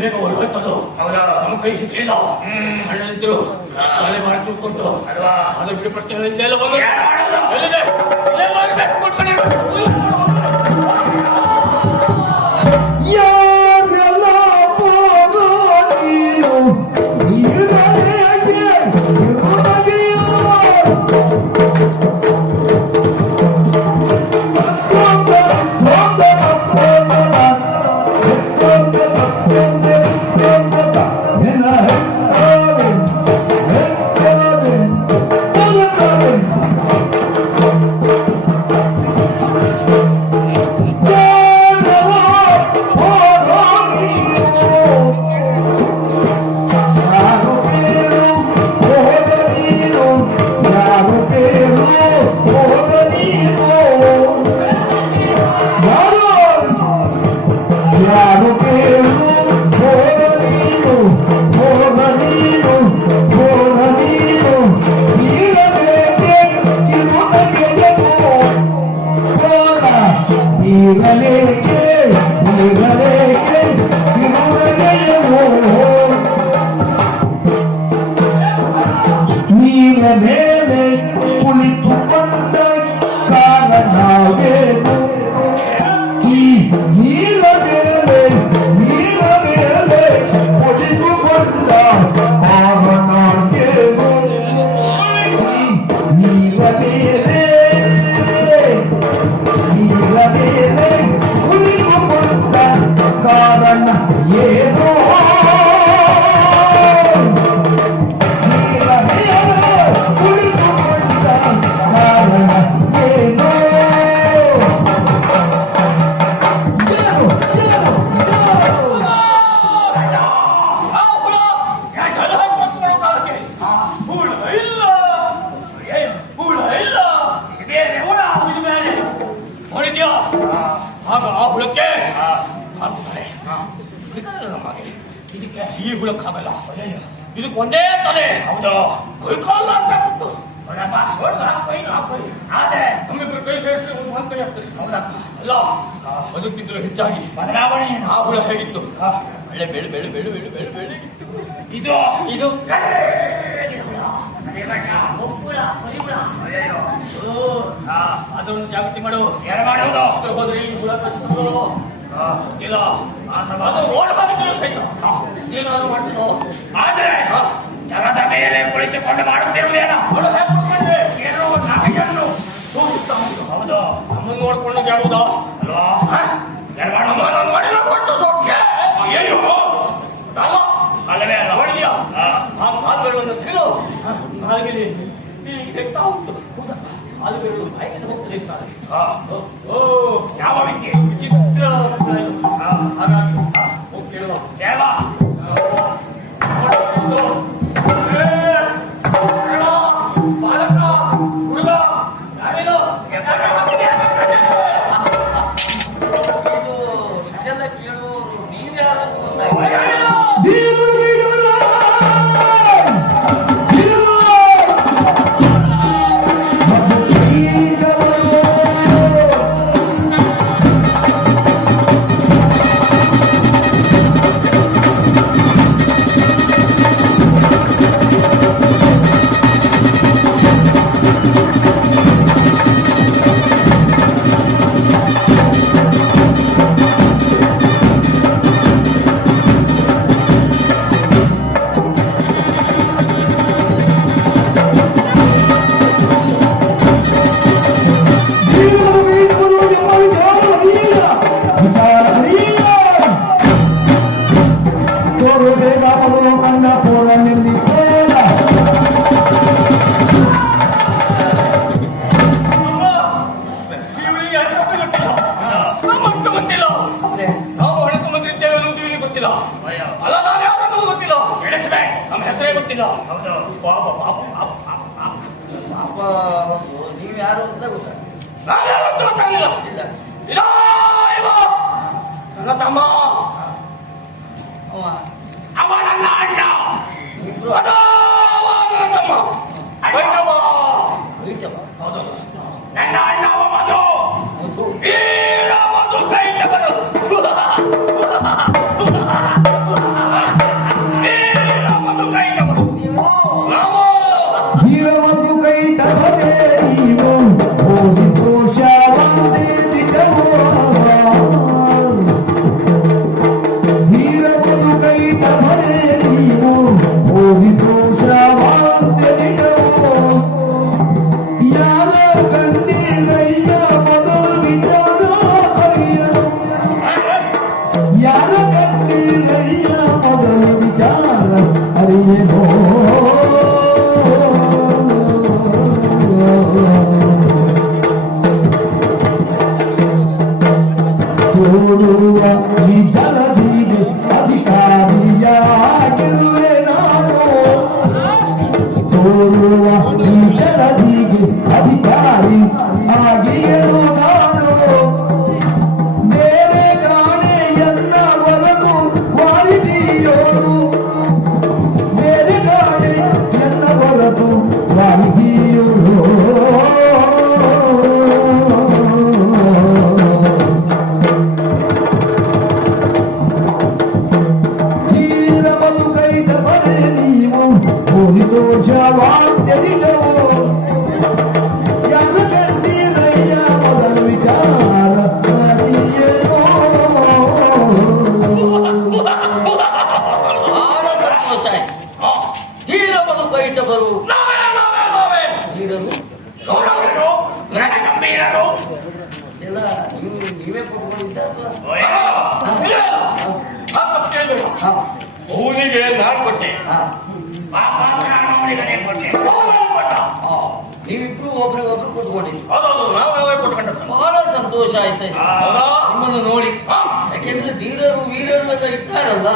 ಬೇಗ ಹೊರ ಹೋಯ್ತದು ಹೌದು ನಮ್ಮ ಕೈ ಸಿಗ್ಲಿಲ್ಲ ಸಣ್ಣದಿದ್ರು ಮಾಡಿ ಅಲ್ವಾ? ಅದು ಬಿಡಿ ಪ್ರಶ್ನೆ ಎಲ್ಲ ಬಂದು? ಇಲ್ಲೇ ಮೇಲೆ ಕುಳಿತುಕೊಂಡ ಕಾರಣವೇನು ಈ ನೀರ ಮೇಲೆ ನೀರ ಮೇಲೆ ಕುಳಿತುಕೊಂಡ ಈ ಹುಳಕ್ಕಾಗಲ್ಲ ಇದಕ್ಕೆ ಒಂದೇ ತಲೆ. ಹೌದು. ಕೈಕಾಲ ಅಂತ ಕೈ. ಆದ್ರೆ ನಮ್ಮಿಬ್ರು ಕೈ ಸೇರಿಸಿ ಒಂದು ಒಂದ್ ಕೈ ಆಗ್ತದೆ ಹೌದಪ್ಪ ಅಲ್ಲ ಅದಕ್ಕಿಂತಲೂ ಹೆಚ್ಚಾಗಿ ಬದಲಾವಣೆ? ಆ ಹುಳ ಹೇಗಿತ್ತು? ಒಳ್ಳೆ ಬೆಳೆ ಬೆಳೆ ಬೆಳೆ ಬೆಳೆ ಬೆಳೆ ಬೆಳೆ ಇದು ಇದು. ಅದನ್ನು ಜಾಗೃತಿ ಮಾಡು. ಏನು ಮಾಡೋದು? ಹೋದ್ರೆ ಈ ಹುಳ ಕಚ್ಚಿಕೊಂಡು ಗೊತ್ತಿಲ್ಲ ಅದು ಓಡ ಹಾಕಿದ್ರು ಸಹಿತ ಏನಾದ್ರು ಮಾಡ್ತೀನೋ ಆದ್ರೆ ಜನದ ಮೇಲೆ ಕುಳಿತುಕೊಂಡು ಮಾಡುತ್ತಿರುವುದೇನ ಏನೋ ನಾಯಿಯನ್ನು. ಹೌದು ನಮ್ಮನ್ನು ನೋಡ್ಕೊಂಡು ಯಾರುವುದಾ ಅಲ್ವಾ ನೋಡಿದ ಕೊಟ್ಟು ಸೊಕ್ಕೆ ಅಯ್ಯೋ ಅಲ್ಲ ಅಲ್ಲವೇ ಆ, ತೆಗೆದು ನಾಲ್ಗೆಲಿ ಹೀಗೆ ತೆಗ್ತಾ ಉಂಟು ಯಾವ ಅಲ್ಲ ನಾನು ಯಾರು ಅನ್ನೋದು ಗೊತ್ತಿಲ್ಲ ತಿಳಿಸ್ಬೇ ನಮ್ಮ ಹೆಸರೇ ಗೊತ್ತಿಲ್ಲ. ಹೌದು. ಪಾಪ ಪಾಪ ಪಾಪ ಪಾಪ ಪಾಪ ಪಾಪ. ನೀವು ಯಾರು ಅಂತ ಗೊತ್ತಾಗ ನಾನು ಯಾರು ಅಂತ ಗೊತ್ತಾಗಲಿಲ್ಲ. ಇಲ್ಲ. ಇಲ್ಲ ನನ್ನ ತಮ್ಮ ప్రభువ ఈ జలధీడు అధికారియా గిరువే నాడు ప్రభువ ఈ జలధీడు అధికారి ఆగియే ಅವನಿಗೆ ನಾನು ಕೊಟ್ಟೆ ಹಾ ಪಾಪ ನಾನು ಅವನಿಗೆ ಕೊಟ್ಟೆ ಅವನು ಕೊಟ್ಟ ಹಾ ನೀವಿಬ್ರು ಒಬ್ರಿಗೊಬ್ರು ಕೊಟ್ಕೊಂಡಿದ್ರಿ ಅದೊಂದು ನಾವು ನಾವೇ ಬಹಳ ಸಂತೋಷ ಆಯ್ತು? ನಿಮ್ಮನ್ನು ನೋಡಿ. ಯಾಕೆಂದ್ರೆ ಧೀರರು ವೀರರು ಎಲ್ಲ ಇದ್ದಾರಲ್ಲ.